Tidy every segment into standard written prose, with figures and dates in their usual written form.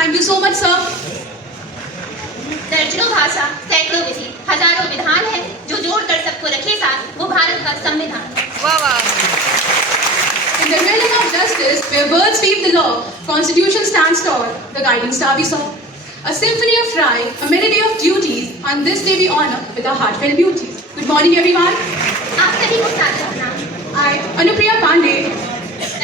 Thank you so much, sir. दर्जनों भाषा, सैकड़ों विधि, हजारों विधान है जो जोड़कर सबको रखे साथ वो भारत का संविधान। वाह वाह। In the realm of justice, where words sweep the law, Constitution stands tall, the guiding star we saw. A symphony of right, a melody of duties, on this day we honor with our heartfelt beauties. Good morning, everyone. आप सभी को सादर प्रणाम। I, Anupriya Pandey,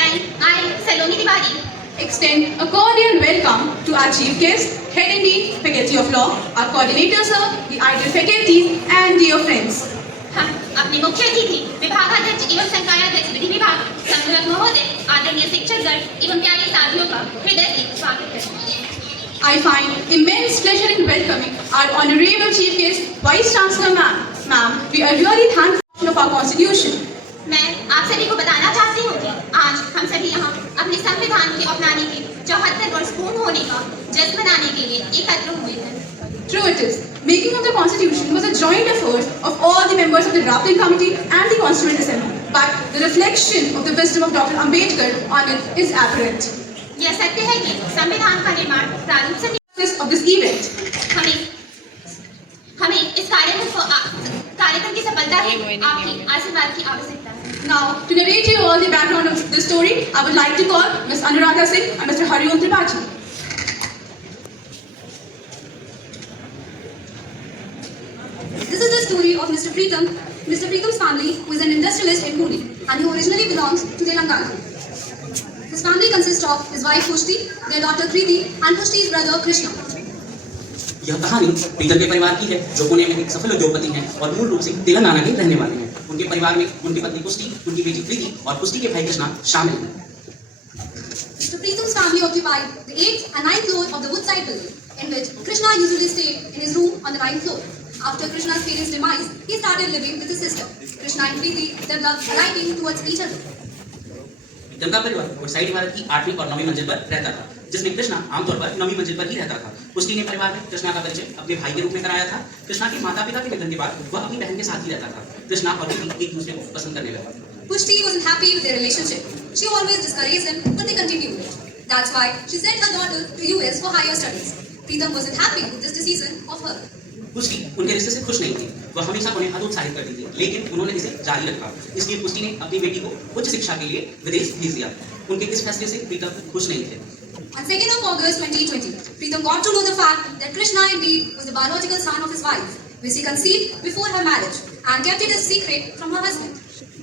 And I, Saloni Tiwari, extend a cordial welcome to our chief guest, head and dean, Faculty of Law, our coordinators, sir, the ideal faculties, and dear friends. हम अपने मुख्य अतिथि विभागाध्यक्ष एवं संकायाध्यक्ष विधि विभाग संग्रह महोदय, आदरणीय शिक्षकगण एवं प्यारे साथियों का हृदय से स्वागत करते हैं। I find immense pleasure in welcoming our honorable chief guest, Vice Chancellor ma'am. Ma'am, we are really thankful of our constitution. मैं आप सभी को बताना चाहती हूँ कि आज हम सभी यहाँ अपने संविधान के अपनाने के 74 वर्ष पूर्ण होने का जश्न मनाने के लिए एकत्र हुए हैं। True it is. Making of the constitution was a joint effort of all the members of the drafting committee and the Constituent Assembly. But the reflection of the wisdom of Dr. Ambedkar on it is apparent. यह सत्य है कि संविधान का निर्माण प्रारूप से Of this event, हमें इस कार्यक्रम की सफलता हेतु आपकी आशीर्वाद की आवश्यकता है। now to narrate you all the background of this story, I would like to call Ms. Anuradha Singh and Mr. Hariom Tripathi. This is the story of Mr. Preetham. Mr. Preetham's family, who is an industrialist in Pune and who originally belongs to Telangana. His family consists of his wife Pushti, their daughter Kriti, and Pushti's brother Krishna. यह कहानी प्रीतम के परिवार की है जो पुणे में एक सफल उद्योगपति हैं और मूल रूप से तेलंगाना के रहने वाले हैं। उनके परिवार में उनकी पत्नी पुष्टि, उनकी बेटी प्रीति और पुष्टि के भाई कृष्णा शामिल हैं। Mr. Preetham's family occupied the 8th and 9th floor of the Woodside building, in which Krishna usually stayed in his room on the 9th floor. After Krishna's parents' demise, he started living with his sister. Krishna and Kriti developed a liking towards each other. प्रीतम का परिवार Woodside इमारत की 8वीं और 9वीं मंजिल पर रहता था, जिसमें कृष्णा आमतौर पर 9वीं मंजिल पर ही रहता था। पुष्टि ने परिवार में कृष्णा का परिचय अपने भाई के रूप में कराया था। कृष्णा के माता पिता के निधन के बाद वह अपनी बहन के साथ ही रहता था। कृष्णा और प्रीति एक दूसरे को पसंद करने लगा। Pushti wasn't happy with their relationship. She always discouraged them, but they continued it. That's why she sent her daughter to US for higher studies. Preetham wasn't happy with this decision of her. पुष्टि उनके रिश्ते से खुश नहीं थी। वह हमेशा उन्हें हतोत्साहित करती थी, लेकिन उन्होंने इसे जारी रखा। इसलिए पुष्टि ने अपनी बेटी को उच्च शिक्षा के लिए विदेश भेज दिया। उनके इस फैसले से प्रीतम खुश नहीं थे। On 2nd of August 2020, Preetham got to know the fact that Krishna indeed was the biological son of his wife, which he conceived before her marriage and kept it a secret from her husband.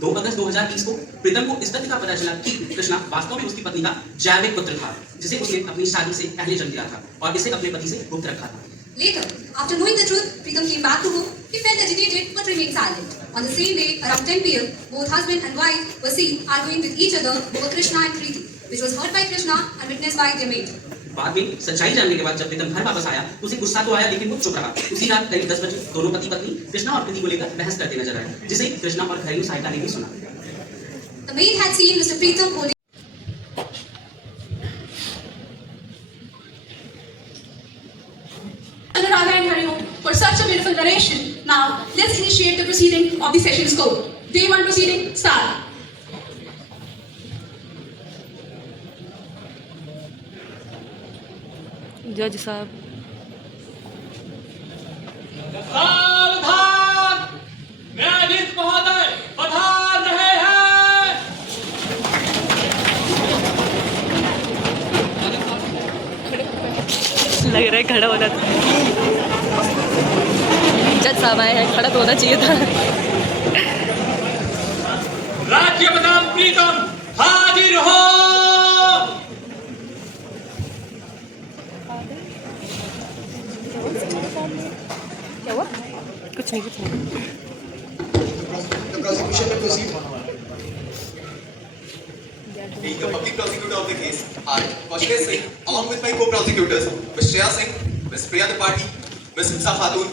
2 अगस्त 2020 को प्रीतम को इस तथ्य का पता चला कि कृष्णा वास्तव में उसकी पत्नी का जैविक पुत्र था, जिसे उसने अपनी शादी से पहले जन्म दिया था और इसे अपने पति से गुप्त रखा था। Later, after knowing the truth, Preetham came back to home. He felt agitated but remained silent. On the same day, around 10 p.m., both husband and wife were seen arguing with each other over Krishna and Kriti, which was heard by Krishna and witnessed by their maid. बाद में सच्चाई जानने के बाद जब प्रीतम घर वापस आया, उसे गुस्सा तो आया लेकिन वो चुप रहा। उसी रात करीब 10 बजे दोनों पति पत्नी कृष्णा और प्रीति को लेकर बहस करते नजर आए, जिसे कृष्णा और घरेलू सहायता ने भी सुना। The maid had seen Mr. Preetham holding Anuradha and Hariom, for such a beautiful narration. Now, let's initiate the proceeding of the session scope. Day 1 proceeding, start. जज साहब। सावधान! न्यायाधीश महोदय पधार रहे हैं। लग रहा है खड़ा होना था। जज साहब आए हैं, खड़ा तो होना चाहिए था। राज्य बनाम प्रीतम हाजिर हो। क्या हुआ? कुछ नहीं। The prosecution will proceed. Being the public prosecutor of the case, I, Kaushik Singh, along with my co-prosecutors, Ms. Shreya Singh, Ms. Priya Tripathi, Ms. Himsa Khatun,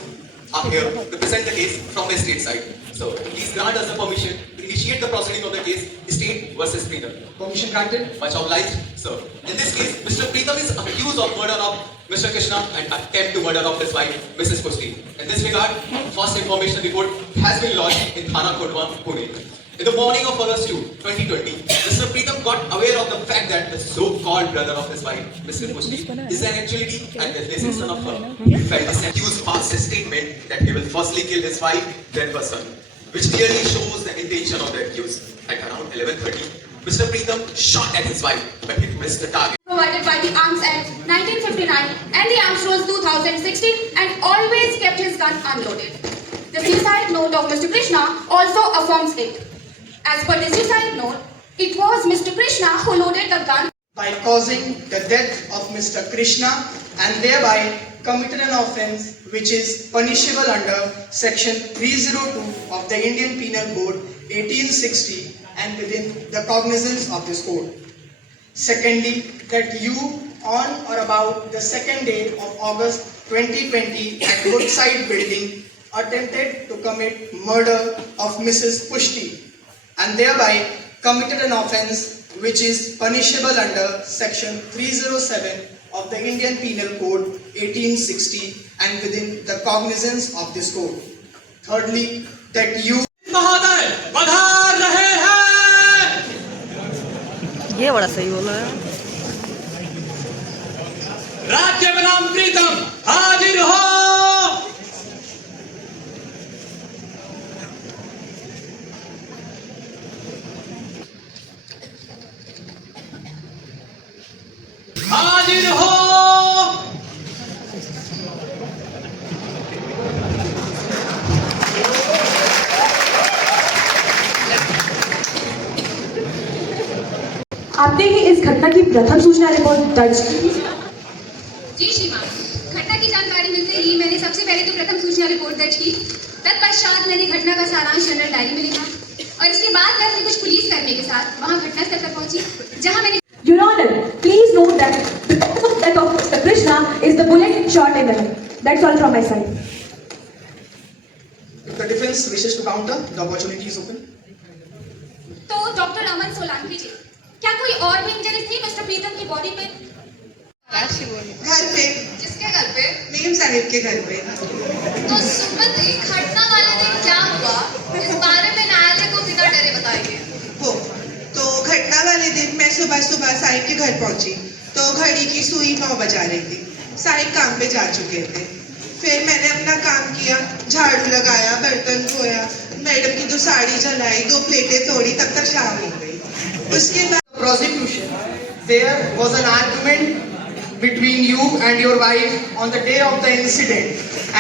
are here to present the case from the state side. So, please grant us the permission to initiate the proceeding of the case, State versus Preetham. Permission granted. Much obliged, sir. In this case, Mr. Preetham is accused of murder of Mr. Krishna and attempt to murder of his wife, Mrs. Pushti. In this regard, first information report has been lodged in Thana Kodwa, Pune. In the morning of August 2, 2020, Mr. Pritam got aware of the fact that the so-called brother of his wife, Mr. Pushti, is an actuality and the deceased son of her. He felt this accused passed a statement that he will firstly kill his wife, then her son, which clearly shows the intention of the accused. At around 11:30, Mr. Pritam shot at his wife, but he missed the target. Provided by the Arms Act 1959 and the Arms Rules 2016 and always kept his gun unloaded. The suicide note of Mr. Krishna also affirms it. As per the suicide note, it was Mr. Krishna who loaded the gun by causing the death of Mr. Krishna and thereby committed an offence which is punishable under section 302 of the Indian Penal Code 1860 and within the cognizance of this code. Secondly, that you on or about the second day of August 2020 at Woodside Building attempted to commit murder of Mrs. Pushti and thereby committed an offence which is punishable under section 307 of the Indian Penal Code 1860 and within the cognizance of this code. Thirdly, that you महोदय पधार रहे हैं। ये बड़ा सही बोला है। राज्य बनाम प्रीतम हाजिर हो। हाजिर हो। आपने ही इस घटना की प्रथम सूचना रिपोर्ट दर्ज की। जी श्रीमान, घटना की जानकारी मिलते ही मैंने सबसे पहले तो प्रथम सूचना रिपोर्ट दर्ज की। तत्पश्चात मैंने घटना का सारांश जनरल डायरी में लिखा और इसके बाद मैं अपने कुछ पुलिस कर्मी के साथ वहां घटनास्थल पर पहुंची, जहां मैंने Your Honor, please note that the cause of death of Mr. Krishna is the bullet shot in the head. That's all from my side. if the defense wishes to counter, the opportunity is open. तो doctor अमन सोलंकी जी, क्या कोई और भी injuries थी mister प्रीतम की body पे? घर पे, जिसके घर पे? मेम साहिब के घर पे। तो सुमति, घटना वाले दिन क्या हुआ इस बारे में न्यायालय को बिना डरे बताइए। हो तो घटना वाले दिन मैं सुबह सुबह साहिब के घर पहुंची तो घड़ी की सुई 9 बजा रही थी। साहिब काम पे जा चुके थे। फिर मैंने अपना काम किया, झाड़ू लगाया, बर्तन धोया, मैडम की 2 साड़ी जलाई, 2 प्लेटें तोड़ी, तब तक शाम हो गई। उसके बाद Prosecution, there was an argument between you and your wife on the day of the incident,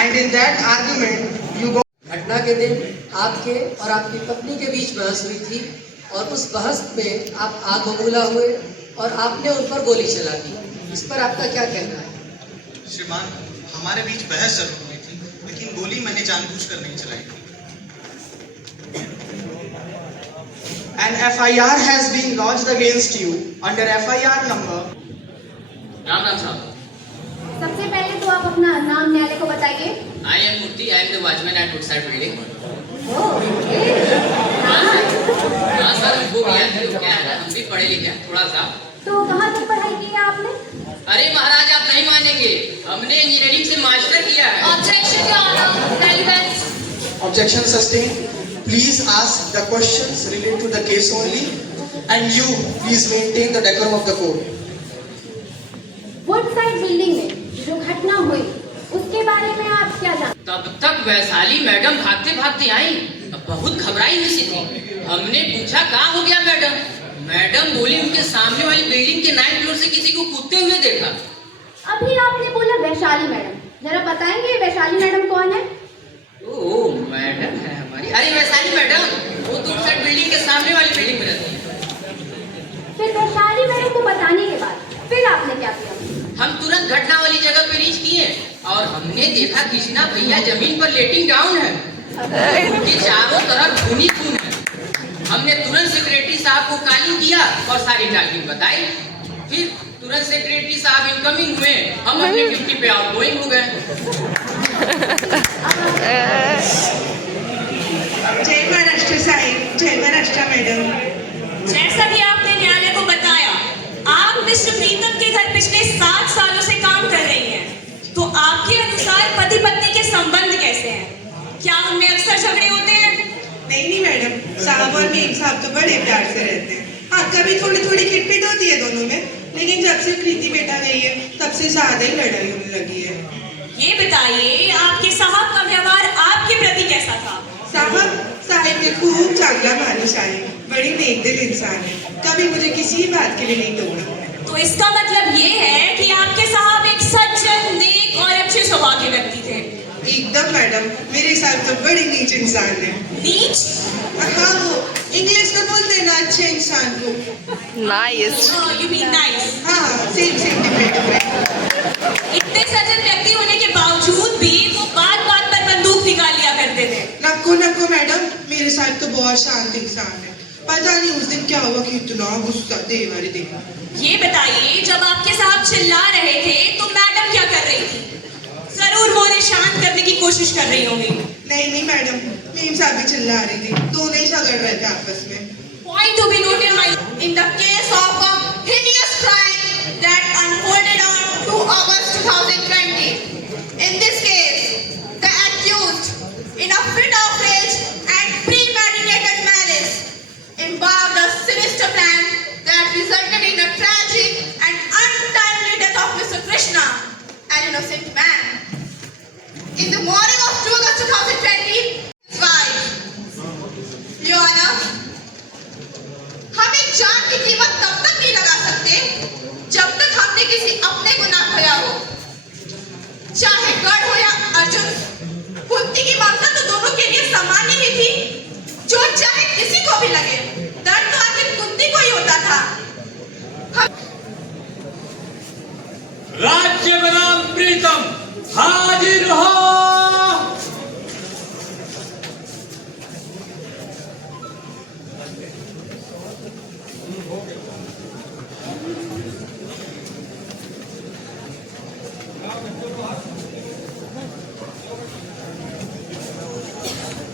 and in that argument you got घटना के दिन आपके और आपकी पत्नी के बीच बहस हुई थी और उस बहस में आप आग बबूला हुए और आपने उन पर गोली चला दी। इस पर आपका क्या कहना है? श्रीमान, हमारे बीच बहस जरूर हुई थी, लेकिन गोली मैंने जानबूझकर नहीं चलाई थी। An FIR has been lodged against you under FIR number। Ram Ram साहब। सबसे पहले तो आप अपना नाम न्यायालय को बताइए। I am Murthy, I am the watchman at Woodside building. हाँ सर, वो क्या है, हम भी पढ़े लिखे हैं थोड़ा सा। तो कहाँ तक पढ़ाई की है आपने? अरे महाराज, आप नहीं मानेंगे, हमने इंजीनियरिंग से मास्टर किया है। Objection your honour, relevance. Objection sustained. Please ask the questions related to the case only, and you please maintain the decorum of the court. Woodside building में जो घटना हुई उसके बारे में आप क्या जानते? तब तक वैशाली मैडम भागते भागते आई, बहुत घबराई हुई सी थी। हमने पूछा कहाँ हो गया मैडम? मैडम बोली उनके सामने वाली बिल्डिंग के 9th फ्लोर से किसी को कूदते हुए देखा। अभी आपने बोला वैशाली मैडम, जरा बताएंगे वैशाली मैडम कौन है? ओह, मैडम है हमारी। अरे वैशाली मैडम, वो दूसरी बिल्डिंग के सामने वाली बिल्डिंग में रहती है। फिर वैशाली मैडम को बताने के बाद फिर आपने क्या किया? हम तुरंत घटना वाली जगह पे रीच किए और हमने देखा कृष्णा भैया जमीन पर लेटिंग डाउन है, उनके चारों तरफ खूनी खून है। हमने तुरंत सेक्रेटरी साहब को कॉलिंग किया और सारी डिटेल बताई। फिर तुरंत सेक्रेटरी साहब इनकमिंग हुए, हम अपनी ड्यूटी पे आउटगोइंग हो गए। जय महाराष्ट्र साहिब, जय महाराष्ट्र मैडम। जैसा भी आपने न्यायालय को बताया, आप मिस्टर प्रीतम के घर पिछले 7 सालों से काम कर रही हैं, तो आपके अनुसार पति पत्नी के संबंध कैसे हैं? क्या उनमें अक्सर झगड़े होते हैं? नहीं नहीं मैडम, साहब और मेम साहब तो बड़े प्यार से रहते हैं। हाँ, कभी थोड़ी थोड़ी खिटपिट होती है दोनों में, लेकिन जब से कृति बेटा गई है तब से ज्यादा ही लड़ाई होने लगी है। ये बताइए आपके साहब का व्यवहार आपके प्रति कैसा था? साहब ने खूब चांगला मानुष आहे, बड़ी नेकदिल इंसान है, कभी मुझे किसी बात के लिए नहीं तोड़ा। तो इसका मतलब ये है कि आपके साहब एक सज्जन, नेक और अच्छे स्वभाव के व्यक्ति थे। एकदम मैडम, मेरे साहब तो बड़ी नीच इंसान है। नीच? हाँ, वो इंग्लिश में बोलते हैं ना अच्छे इंसान को। नाइस। You mean nice? हाँ, सेम डिफरेंट। इतने सज्जन व्यक्ति होने के बावजूद भी वो बात बात पर बंदूक निकाल लिया करते थे। नको मैडम, मेरे साहब तो बहुत शांत इंसान है। पता नहीं उस दिन क्या हुआ कि इतना गुस्सा देवर देखा। ये बताइए, जब आपके साहब चिल्ला रहे थे तो मैडम क्या कर रही थी? जरूर वो उन्हें शांत करने की कोशिश कर रही होंगी। नहीं मैडम, मेम साहब भी चिल्ला रही थी, दोनों ही झगड़ रहे थे आपस में। Point to be noted, in the case of a hideous crime that unfolded on 2 August 2020. In this case, the accused, in a fit of rage and premeditated malice, embarked a sinister plan that resulted in a tragic and untimely death of Mr. Krishna, an innocent man. In the morning of 2 August 2020, his wife, Your Honor, हम एक जान की कीमत तब तक नहीं लगा सकते जब तक हमने किसी अपने को ना खोया हो। चाहे गढ़ हो या अर्जुन, कुंती की ममता तो दोनों के लिए समान ही थी। जो चाहे किसी को भी लगे, दर्द तो आखिर कुंती को ही होता था। राज्य बनाम प्रीतम हाजिर हो।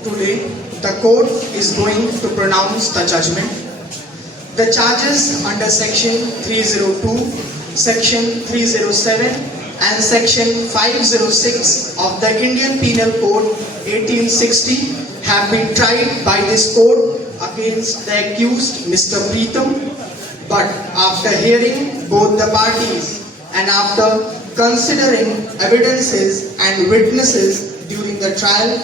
Today, the court is going to pronounce the judgment. The charges under Section 302, Section 307 and Section 506 of the Indian Penal Code 1860 have been tried by this court against the accused Mr. Preetham. But after hearing both the parties and after considering evidences and witnesses during the trial,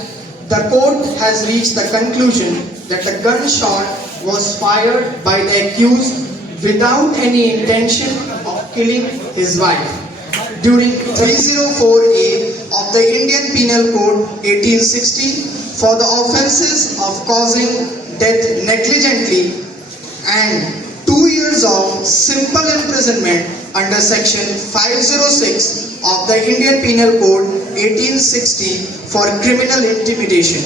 the court has reached the conclusion that the gunshot was fired by the accused without any intention of killing his wife. During 304A of the Indian Penal Code 1860 for the offences of causing death negligently and 2 years of simple imprisonment under Section 506 of the Indian Penal Code 1860 for criminal intimidation.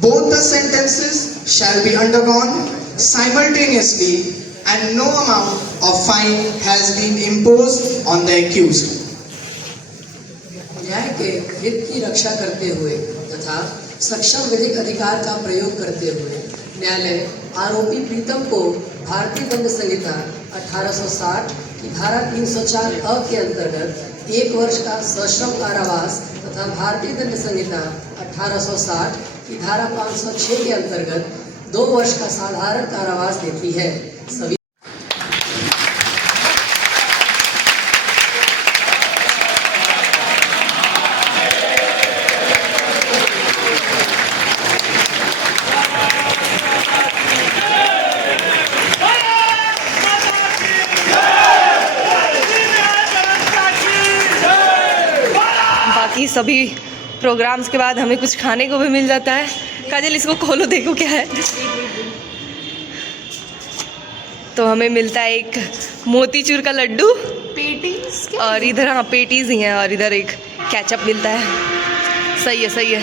Both the sentences shall be undergone simultaneously and no amount of fine has been imposed on the accused. न्याय के हित की रक्षा करते हुए तथा सक्षम विधिक अधिकार का प्रयोग करते हुए न्यायालय आरोपी प्रीतम को भारतीय दंड संहिता 1860 की धारा 304 अ के अंतर्गत 1 वर्ष का सश्रम कारावास तथा भारतीय दंड संहिता 1860 की धारा 506 के अंतर्गत 2 वर्ष का साधारण कारावास देती है। सभी सभी प्रोग्राम्स के बाद हमें कुछ खाने को भी मिल जाता है। काजल इसको खोलो, देखो क्या है। तो हमें मिलता है एक मोतीचूर का लड्डू, पेटीज, और इधर हाँ पेटीज ही हैं, और इधर एक केचप मिलता है। सही है सही है।